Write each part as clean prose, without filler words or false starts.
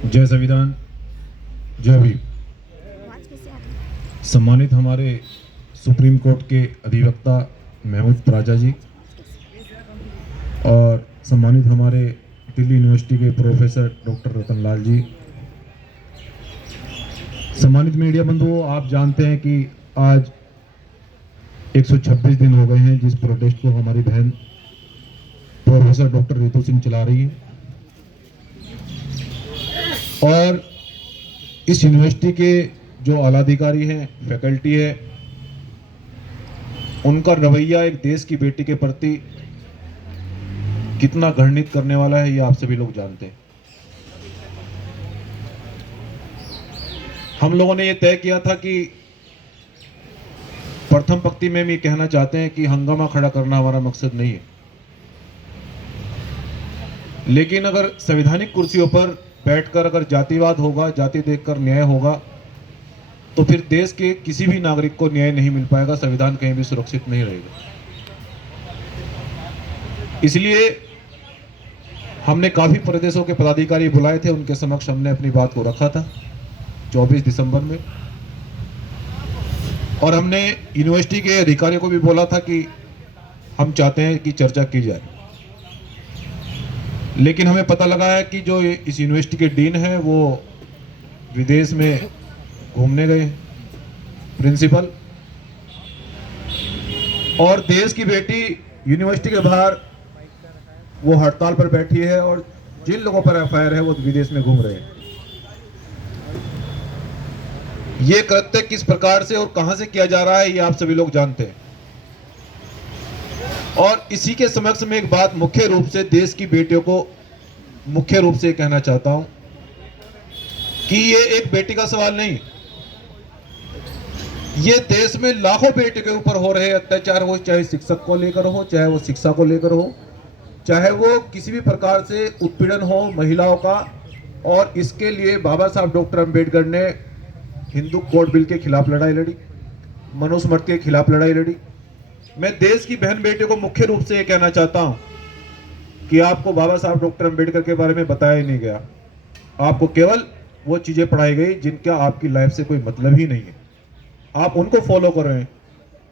जय संविधान, जय भीम। सम्मानित हमारे सुप्रीम कोर्ट के अधिवक्ता महमूद राजा जी और सम्मानित हमारे दिल्ली यूनिवर्सिटी के प्रोफेसर डॉक्टर रतन लाल जी, सम्मानित मीडिया बंधुओं, आप जानते हैं कि आज 126 दिन हो गए हैं जिस प्रोटेस्ट को हमारी बहन प्रोफेसर डॉक्टर रितु सिंह चला रही है और इस यूनिवर्सिटी के जो आलाधिकारी हैं, फैकल्टी है, उनका रवैया एक देश की बेटी के प्रति कितना घृणित करने वाला है, ये आप सभी लोग जानते हैं। हम लोगों ने ये तय किया था कि प्रथम पंक्ति में भी कहना चाहते हैं कि हंगामा खड़ा करना हमारा मकसद नहीं है, लेकिन अगर संवैधानिक कुर्सियों पर बैठकर अगर जातिवाद होगा, जाति देखकर न्याय होगा, तो फिर देश के किसी भी नागरिक को न्याय नहीं मिल पाएगा, संविधान कहीं भी सुरक्षित नहीं रहेगा। इसलिए हमने काफी प्रदेशों के पदाधिकारी बुलाए थे, उनके समक्ष हमने अपनी बात को रखा था 24 दिसंबर में, और हमने यूनिवर्सिटी के अधिकारियों को भी बोला था कि हम चाहते हैं कि चर्चा की जाए। लेकिन हमें पता लगा है कि जो इस यूनिवर्सिटी के डीन हैं वो विदेश में घूमने गए, प्रिंसिपल, और देश की बेटी यूनिवर्सिटी के बाहर वो हड़ताल पर बैठी है और जिन लोगों पर एफआईआर है वो विदेश में घूम रहे हैं। ये कृत्य किस प्रकार से और कहां से किया जा रहा है ये आप सभी लोग जानते हैं। और इसी के समक्ष में एक बात मुख्य रूप से देश की बेटियों को मुख्य रूप से कहना चाहता हूं कि ये एक बेटी का सवाल नहीं, ये देश में लाखों बेटियों के ऊपर हो रहे अत्याचार हो, चाहे शिक्षक को लेकर हो, चाहे वो शिक्षा को लेकर हो, चाहे वो किसी भी प्रकार से उत्पीड़न हो महिलाओं का। और इसके लिए बाबा साहब डॉक्टर अंबेडकर ने हिंदू कोड बिल के खिलाफ लड़ाई लड़ी, मनुस्मृति के खिलाफ लड़ाई लड़ी। मैं देश की बहन बेटियों को मुख्य रूप से ये कहना चाहता हूं कि आपको बाबा साहब डॉक्टर अंबेडकर के बारे में बताया ही नहीं गया, आपको केवल वो चीजें पढ़ाई गई जिनका आपकी लाइफ से कोई मतलब ही नहीं है, आप उनको फॉलो कर रहे हैं।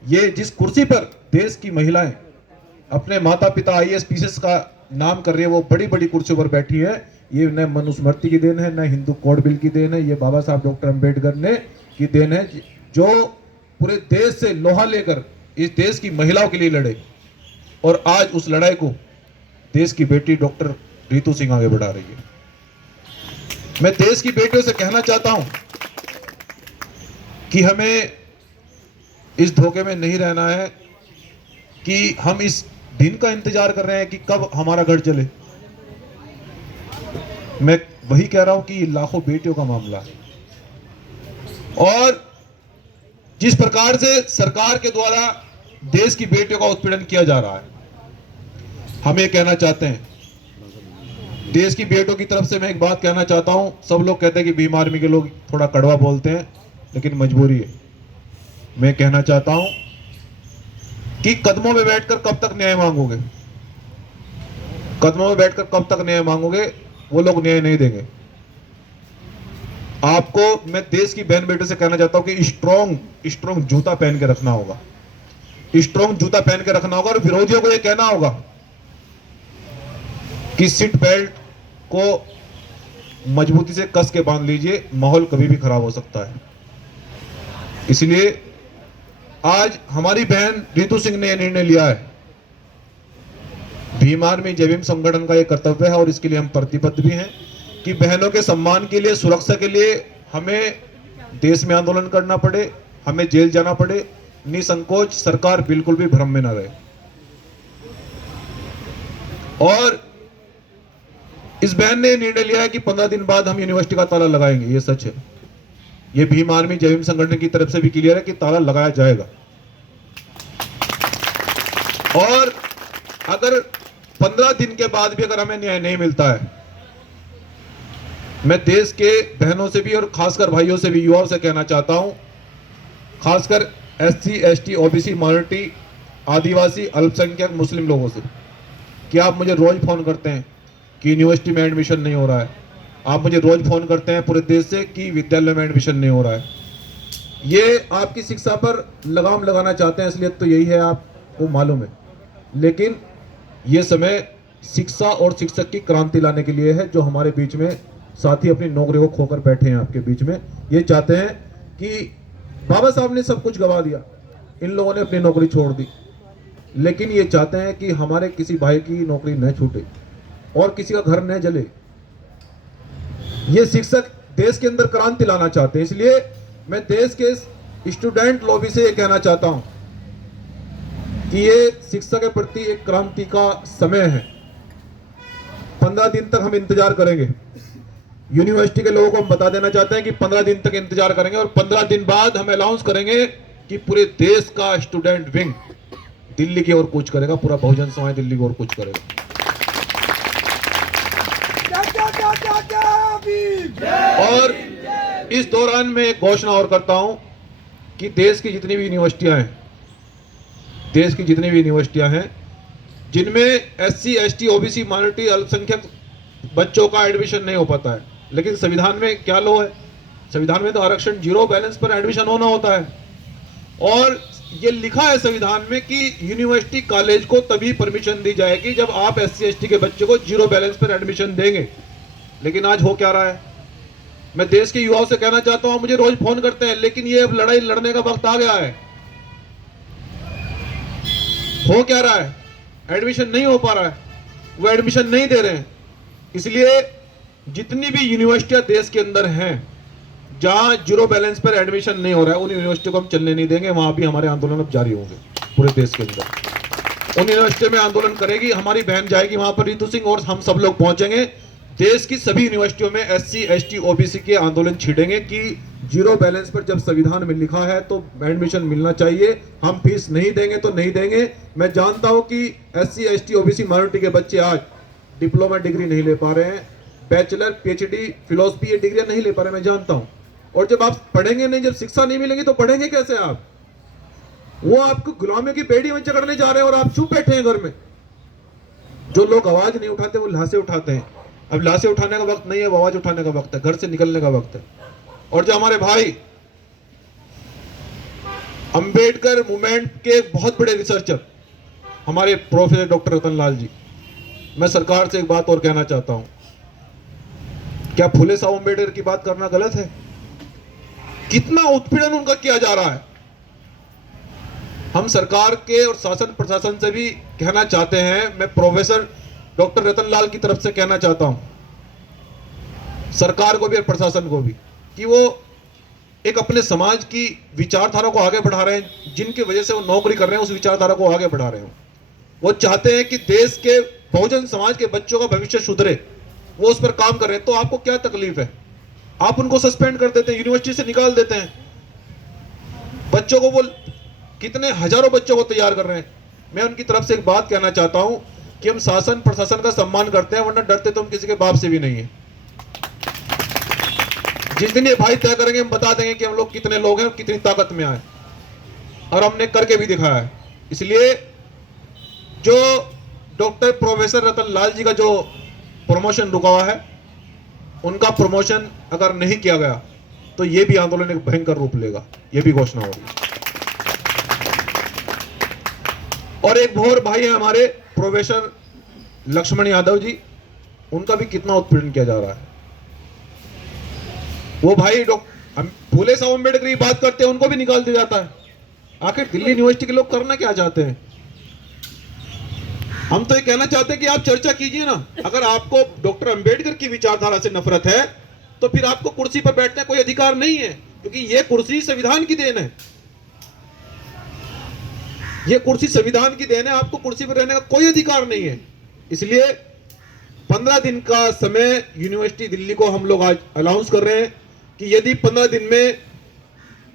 ये जिस कुर्सी पर देश की महिलाएं अपने माता पिता आईएएस पीसीएस का नाम कर रही है, वो बड़ी बड़ी कुर्सियों पर बैठी है, ये न मनुस्मृति की देन है, न हिंदू कोड बिल की देन है, ये बाबा साहब डॉक्टर अंबेडकर ने की देन है, जो पूरे देश से लोहा लेकर इस देश की महिलाओं के लिए लड़े। और आज उस लड़ाई को देश की बेटी डॉक्टर रितु सिंह आगे बढ़ा रही है। मैं देश की बेटियों से कहना चाहता हूं कि हमें इस धोखे में नहीं रहना है कि हम इस दिन का इंतजार कर रहे हैं कि कब हमारा घर चले। मैं वही कह रहा हूं कि लाखों बेटियों का मामला है, और जिस प्रकार से सरकार के द्वारा देश की बेटियों का उत्पीड़न किया जा रहा है, हम ये कहना चाहते हैं देश की बेटियों की तरफ से। मैं एक बात कहना चाहता हूं, सब लोग कहते हैं कि भीम आर्मी के लोग थोड़ा कड़वा बोलते हैं, लेकिन मजबूरी है। मैं कहना चाहता हूं कि कदमों में बैठकर कब तक न्याय मांगोगे, कदमों में बैठकर कब तक न्याय मांगोगे, वो लोग न्याय नहीं देंगे आपको। मैं देश की बहन बेटों से कहना चाहता हूं कि स्ट्रॉन्ग जूता पहन के रखना होगा, स्ट्रॉन्ग जूता पहन के रखना होगा, और विरोधियों को यह कहना होगा कि सीट बेल्ट को मजबूती से कस के बांध लीजिए, माहौल कभी भी खराब हो सकता है। इसलिए आज हमारी बहन रितु सिंह ने यह निर्णय लिया है, भीम आर्मी जय भीम संगठन का यह कर्तव्य है और इसके लिए हम प्रतिबद्ध भी हैं कि बहनों के सम्मान के लिए, सुरक्षा के लिए हमें देश में आंदोलन करना पड़े, हमें जेल जाना पड़े, निसंकोच, सरकार बिल्कुल भी भ्रम में न रहे। और इस बहन ने निर्णय लिया है कि 15 दिन बाद हम यूनिवर्सिटी का ताला लगाएंगे, ये सच है। ये भीम आर्मी जय भीम संगठन की तरफ से भी क्लियर है कि ताला लगाया जाएगा। और अगर 15 दिन के बाद भी अगर हमें न्याय नहीं मिलता है, मैं देश के बहनों से भी और खासकर भाइयों से भी, युवाओं से कहना चाहता हूं, खासकर एससी, एसटी, ओबीसी, माइनॉरिटी, आदिवासी, अल्पसंख्यक, मुस्लिम लोगों से, कि आप मुझे रोज फोन करते हैं कि यूनिवर्सिटी में एडमिशन नहीं हो रहा है, आप मुझे रोज फोन करते हैं पूरे देश से कि विद्यालय में एडमिशन नहीं हो रहा है। ये आपकी शिक्षा पर लगाम लगाना चाहते हैं, इसलिए तो यही है, आपको मालूम है। लेकिन ये समय शिक्षा और शिक्षक की क्रांति लाने के लिए है। जो हमारे बीच में साथी अपनी नौकरी को खोकर बैठे हैं आपके बीच में, ये चाहते हैं कि बाबा साहब ने सब कुछ गवा दिया, इन लोगों ने अपनी नौकरी छोड़ दी, लेकिन ये चाहते हैं कि हमारे किसी भाई की नौकरी न छूटे और किसी का घर न जले। ये शिक्षक देश के अंदर क्रांति लाना चाहते हैं। इसलिए मैं देश के स्टूडेंट लॉबी से ये कहना चाहता हूं कि ये शिक्षा के प्रति एक क्रांति का समय है। 15 दिन तक हम इंतजार करेंगे। यूनिवर्सिटी के लोगों को हम बता देना चाहते हैं कि 15 दिन तक इंतजार करेंगे और 15 दिन बाद हम अनाउंस करेंगे कि पूरे देश का स्टूडेंट विंग दिल्ली की ओर कूच करेगा, पूरा बहुजन समाज दिल्ली की ओर कूच करेगा। और इस दौरान मैं एक घोषणा और करता हूं कि देश की जितनी भी यूनिवर्सिटियां हैं जिनमें SC, ST, OBC, माइनॉरिटी, अल्पसंख्यक बच्चों का एडमिशन नहीं हो पाता है, लेकिन संविधान में क्या लो है? संविधान में तो आरक्षण 0 बैलेंस पर एडमिशन होना होता है। और ये लिखा है संविधान में कि यूनिवर्सिटी कॉलेज को तभी परमिशन दी जाएगी जब आप SC, ST के बच्चे को 0 बैलेंस पर एडमिशन देंगे। लेकिन आज हो क्या रहा है? मैं देश के युवाओं से कहना चाहता हूं, मुझे रोज फोन करते हैं, लेकिन ये अब लड़ाई लड़ने का वक्त आ गया है। हो क्या रहा है? एडमिशन नहीं हो पा रहा है, वो एडमिशन नहीं दे रहे हैं। इसलिए जितनी भी यूनिवर्सिटियां देश के अंदर हैं जहां 0 बैलेंस पर एडमिशन नहीं हो रहा है, उन यूनिवर्सिटी को हम चलने नहीं देंगे। वहां भी हमारे आंदोलन अब जारी होंगे पूरे देश के अंदर। उन यूनिवर्सिटी में आंदोलन करेगी हमारी बहन, जाएगी वहां पर, रितु सिंह, और हम सब लोग पहुंचेंगे। देश की सभी यूनिवर्सिटियों में SC, ST, OBC के आंदोलन छिड़ेंगे कि 0 बैलेंस पर जब संविधान में लिखा है तो एडमिशन मिलना चाहिए। हम फीस नहीं देंगे तो नहीं देंगे। मैं जानता हूं कि SC, ST, OBC माइनॉरिटी के बच्चे आज डिप्लोमा डिग्री नहीं ले पा रहे हैं, बैचलर, PhD, फिलोसफी ये डिग्रियां नहीं ले पा रहे, मैं जानता हूं। और जब आप पढ़ेंगे नहीं, जब शिक्षा नहीं मिलेगी तो पढ़ेंगे कैसे आप? वो आपको गुलामी की बेड़ी में जकड़ने जा रहे हैं और आप चुप बैठे हैं घर में। जो लोग आवाज नहीं उठाते वो लाशें उठाते हैं। अब लाशें उठाने का वक्त नहीं है, वो आवाज उठाने का वक्त है, घर से निकलने का वक्त है। और जो हमारे भाई अंबेडकर मूवमेंट के बहुत बड़े रिसर्चर हमारे प्रोफेसर डॉक्टर रतन लाल जी, मैं सरकार से एक बात और कहना चाहता हूं, क्या फुले साहब अंबेडकर की बात करना गलत है? कितना उत्पीड़न उनका किया जा रहा है। हम सरकार के और शासन प्रशासन से भी कहना चाहते हैं, मैं प्रोफेसर डॉक्टर रतन लाल की तरफ से कहना चाहता हूं, सरकार को भी और प्रशासन को भी, कि वो एक अपने समाज की विचारधारा को आगे बढ़ा रहे हैं, जिनकी वजह से वो नौकरी कर रहे हैं उस विचारधारा को आगे बढ़ा रहे हैं। वो चाहते हैं कि देश के बहुजन समाज के बच्चों का भविष्य सुधरे, वो उस पर काम कर रहे हैं। तो आपको क्या तकलीफ है? आप उनको सस्पेंड कर देते हैं, यूनिवर्सिटी से निकाल देते हैं। बच्चों को वो कितने हजारों बच्चों को तैयार कर रहे हैं। मैं उनकी तरफ से एक बात कहना चाहता हूं कि हम शासन प्रशासन का सम्मान करते हैं, वरना डरते तो हम किसी के बाप से भी नहीं है। जिस दिन ये भाई तय करेंगे हम बता देंगे कि हम लोग कितने लोग हैं और कितनी ताकत में आए, और हमने करके भी दिखाया है। इसलिए जो डॉक्टर प्रोफेसर रतन लाल जी का जो प्रमोशन रुका हुआ है, उनका प्रमोशन अगर नहीं किया गया तो ये भी आंदोलन एक भयंकर रूप लेगा, ये भी घोषणा होगी। और एक और भाई है हमारे प्रोफेसर लक्ष्मण यादव जी, उनका भी कितना उत्पीड़न किया जा रहा है। वो भाई फूले साहब अम्बेडकर की बात करते हैं, उनको भी निकाल दिया जाता है। आखिर दिल्ली यूनिवर्सिटी के लोग करना क्या चाहते हैं? हम तो ये कहना चाहते हैं कि आप चर्चा कीजिए ना। अगर आपको डॉक्टर अंबेडकर की विचारधारा से नफरत है तो फिर आपको कुर्सी पर बैठने का कोई अधिकार नहीं है, क्योंकि यह कुर्सी संविधान की देन है। यह कुर्सी संविधान की देन है, आपको कुर्सी पर रहने का कोई अधिकार नहीं है। इसलिए 15 दिन का समय यूनिवर्सिटी दिल्ली को हम लोग आज अनाउंस कर रहे हैं कि यदि 15 दिन में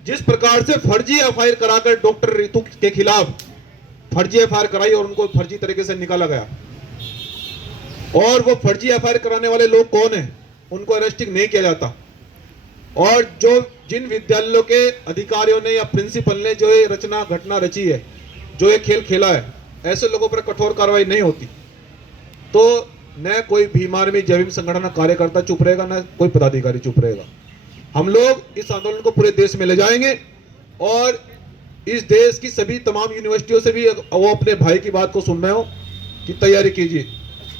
जिस प्रकार से फर्जी एफआईआर कराकर डॉक्टर रितु के खिलाफ फर्जी एफआईआर कराई और उनको फर्जी तरीके से निकाला गया, और वो फर्जी एफआईआर कराने वाले लोग कौन हैं, उनको अरेस्टिंग नहीं किया जाता, और जो जिन विद्यालयों के अधिकारियों ने या प्रिंसिपल ने जो ये रचना घटना रची है, जो ये खेल खेला है, ऐसे लोगों पर कठोर कार्रवाई नहीं होती, तो न कोई भीम आर्मी जय भीम संगठन का कार्यकर्ता चुप रहेगा, न कोई पदाधिकारी चुप रहेगा। हम लोग इस आंदोलन को पूरे देश में ले जाएंगे और इस देश की सभी तमाम यूनिवर्सिटियों से भी वो अपने भाई की बात को सुन रहे हो कि तैयारी कीजिए।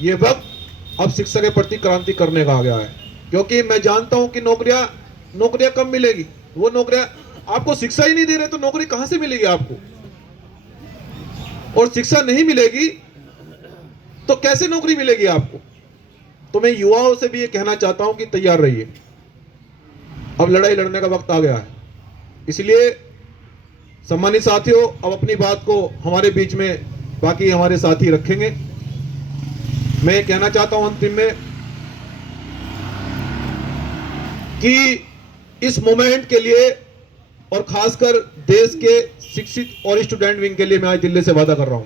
ये वक्त अब शिक्षा के प्रति क्रांति करने का आ गया है, क्योंकि मैं जानता हूं कि नौकरियां कम मिलेगी। वो नौकरियां आपको शिक्षा ही नहीं दे रहे तो नौकरी कहां से मिलेगी आपको? और शिक्षा नहीं मिलेगी तो कैसे नौकरी मिलेगी आपको? तो मैं युवाओं से भी ये कहना चाहता हूं कि तैयार रहिए, अब लड़ाई लड़ने का वक्त आ गया है। इसलिए सम्मानित साथियों, अब अपनी बात को हमारे बीच में बाकी हमारे साथी रखेंगे। मैं ये कहना चाहता हूं अंतिम में कि इस मोमेंट के लिए और खासकर देश के शिक्षित और स्टूडेंट विंग के लिए मैं आज दिल्ली से वादा कर रहा हूं,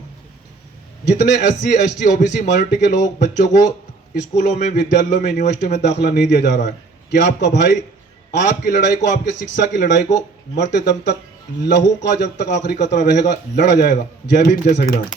जितने SC ST OBC माइनॉरिटी के लोग बच्चों को स्कूलों में, विद्यालयों में, यूनिवर्सिटी में दाखिला नहीं दिया जा रहा है, कि आपका भाई आपकी लड़ाई को, आपके शिक्षा की लड़ाई को मरते दम तक, लहू का जब तक आखिरी कतरा रहेगा, लड़ा जाएगा। जय भीम, जय संविधान।